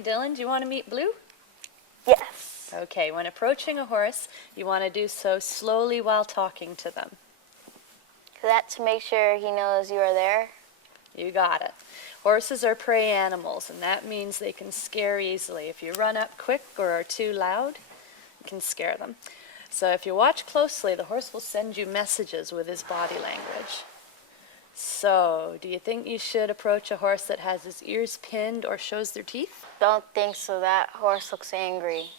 Hi, Dylan. Do you want to meet Blue? Yes. Okay, when approaching a horse, you want to do so slowly while talking to them. That's to make sure he knows you are there. You got it. Horses are prey animals, and that means they can scare easily. If you run up quick or are too loud, it can scare them. So if you watch closely, the horse will send you messages with his body language. So, do you think you should approach a horse that has his ears pinned or shows their teeth? Don't think so. That horse looks angry.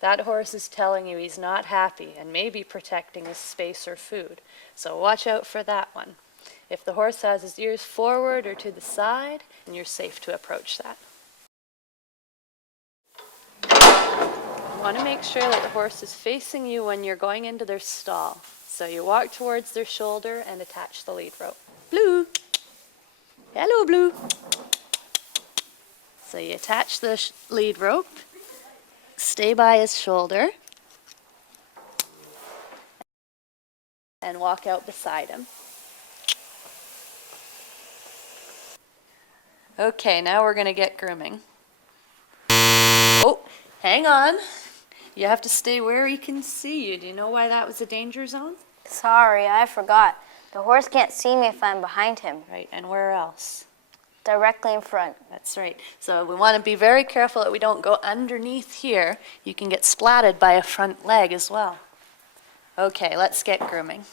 That horse is telling you he's not happy and may be protecting his space or food. So watch out for that one. If the horse has his ears forward or to the side, then you're safe to approach that. You want to make sure that the horse is facing you when you're going into their stall. So you walk towards their shoulder and attach the lead rope. Blue! Hello, Blue! So you attach the lead rope, stay by his shoulder, and walk out beside him. Okay, now we're going to get grooming. Oh, hang on. You have to stay where he can see you. Do you know why that was a danger zone? Sorry, I forgot. The horse can't see me if I'm behind him. Right, and where else? Directly in front. That's right. So we want to be very careful that we don't go underneath here. You can get splatted by a front leg as well. Okay, let's get grooming.